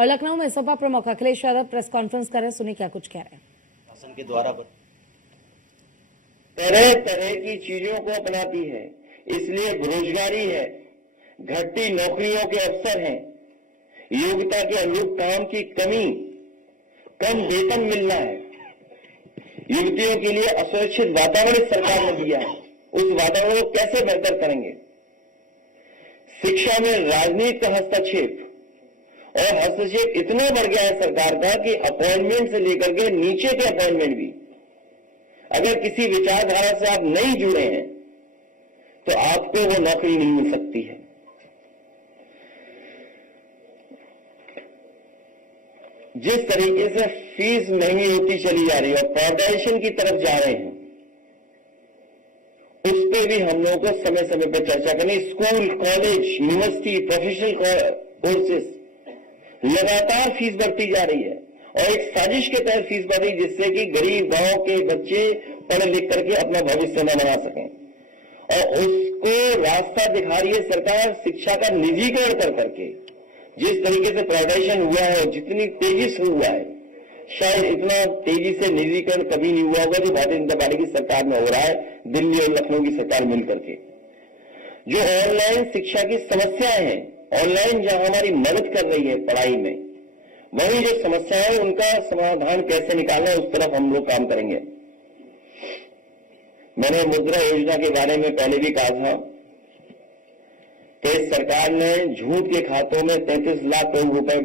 और लखनऊ में सपा प्रमुख अखिलेश यादव प्रेस कॉन्फ्रेंस कर रहे, सुनिए क्या कुछ कह रहे हैं। शासन के द्वारा तरह तरह की चीजों को अपनाती है, इसलिए बेरोजगारी है, घटती नौकरियों के अवसर हैं, योग्यता के अनुरूप काम की कमी, कम वेतन मिलना है, युवतियों के लिए असुरक्षित वातावरण सरकार ने दिया है। उस वातावरण को कैसे बेहतर करेंगे? शिक्षा में राजनीति का हस्तक्षेप, और हस्तक्षेप इतना बढ़ गया है सरकार का कि अपॉइंटमेंट से लेकर के नीचे के अपॉइंटमेंट भी, अगर किसी विचारधारा से आप नहीं जुड़े हैं तो आपको वो नौकरी नहीं मिल सकती है। जिस तरीके से फीस महंगी होती चली जा रही है और प्राइवेटाइजेशन की तरफ जा रहे हैं, उस पर भी हम लोगों को समय समय पर चर्चा करनी। School, college, university, professional courses लगातार फीस बढ़ती जा रही है और एक साजिश के तहत फीस बढ़ रही, जिससे कि गरीब गांव के बच्चे पढ़ लिख करके अपना भविष्य न बना सकें, और उसको रास्ता दिखा रही है सरकार शिक्षा का निजीकरण कर करके। जिस तरीके से प्राइवेटाइजेशन हुआ है, जितनी तेजी से हुआ है, शायद इतना तेजी से निजीकरण कभी नहीं हुआ होगा जो भारतीय जनता पार्टी की सरकार में हो रहा है, दिल्ली और लखनऊ की सरकार मिलकर के। जो ऑनलाइन शिक्षा की समस्याएं हैं, ऑनलाइन जहां हमारी मदद कर रही है पढ़ाई में, वही जो समस्याएं हैं उनका समाधान कैसे निकालना है, उस तरफ हम लोग काम करेंगे। मैंने मुद्रा योजना के बारे में पहले भी कहा था कि सरकार ने झूठ के खातों में 33 लाख करोड़ रुपए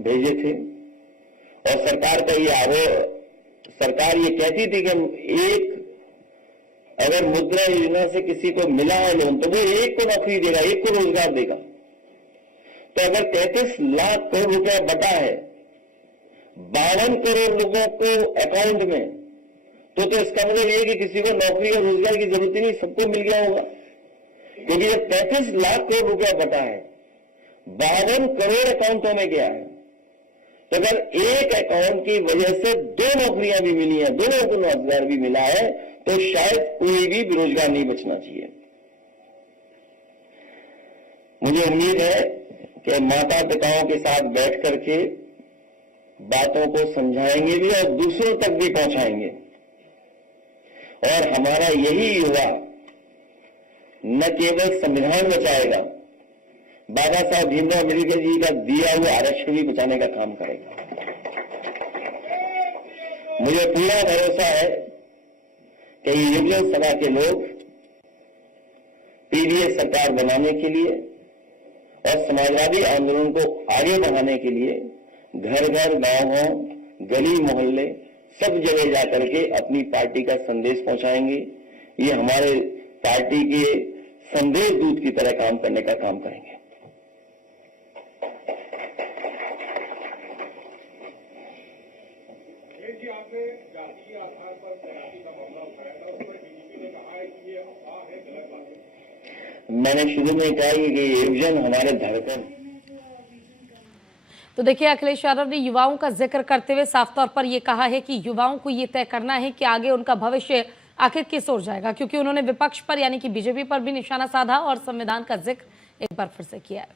भेजे थे, और सरकार का ये सरकार ये कहती थी कि हम अगर मुद्रा योजना से किसी को मिला है लोन तो वो एक को नौकरी देगा, एक को रोजगार देगा। तो अगर 33 लाख करोड़ रुपया बटा है 52 करोड़ लोगों को अकाउंट में, तो इसका मतलब ये कि किसी को नौकरी और रोजगार की जरूरत ही नहीं, सबको मिल गया होगा। क्योंकि जब 33 लाख करोड़ रुपया बटा है, 52 करोड़ अकाउंटों में गया है, तो अगर एक अकाउंट की वजह से 2 नौकरियां भी मिली हैं, दोनों को रोजगार भी मिला है, तो शायद कोई भी बेरोजगार नहीं बचना चाहिए। मुझे उम्मीद है कि माता पिताओं के साथ बैठ करके बातों को समझाएंगे भी और दूसरों तक भी पहुंचाएंगे, और हमारा यही युवा न केवल संविधान बचाएगा, बाबा साहब भीमराव अम्बेडकर जी का दिया हुआ आरक्षण भी बचाने का काम करेगा। मुझे पूरा भरोसा है कि ये युवजन सभा के लोग पीडीएस सरकार बनाने के लिए और समाजवादी आंदोलन को आगे बढ़ाने के लिए घर घर, गांव, गली मोहल्ले सब जगह जाकर के अपनी पार्टी का संदेश पहुंचाएंगे। ये हमारे पार्टी के संदेश दूत की तरह काम करने का काम करेंगे। आपने जातीय आधार पर तैनाती का मामला उठाया था, उस पर बीजेपी ने कहा है कि ये अफवाह है, गलत बात है। मैंने शुरू में कहा कि ये युवजन हमारे धड़कन। तो देखिए, अखिलेश यादव ने युवाओं का जिक्र करते हुए साफ तौर पर यह कहा है कि युवाओं को ये तय करना है कि आगे उनका भविष्य आखिर किस ओर जाएगा, क्योंकि उन्होंने विपक्ष पर यानी कि बीजेपी पर भी निशाना साधा और संविधान का जिक्र एक बार फिर से किया है।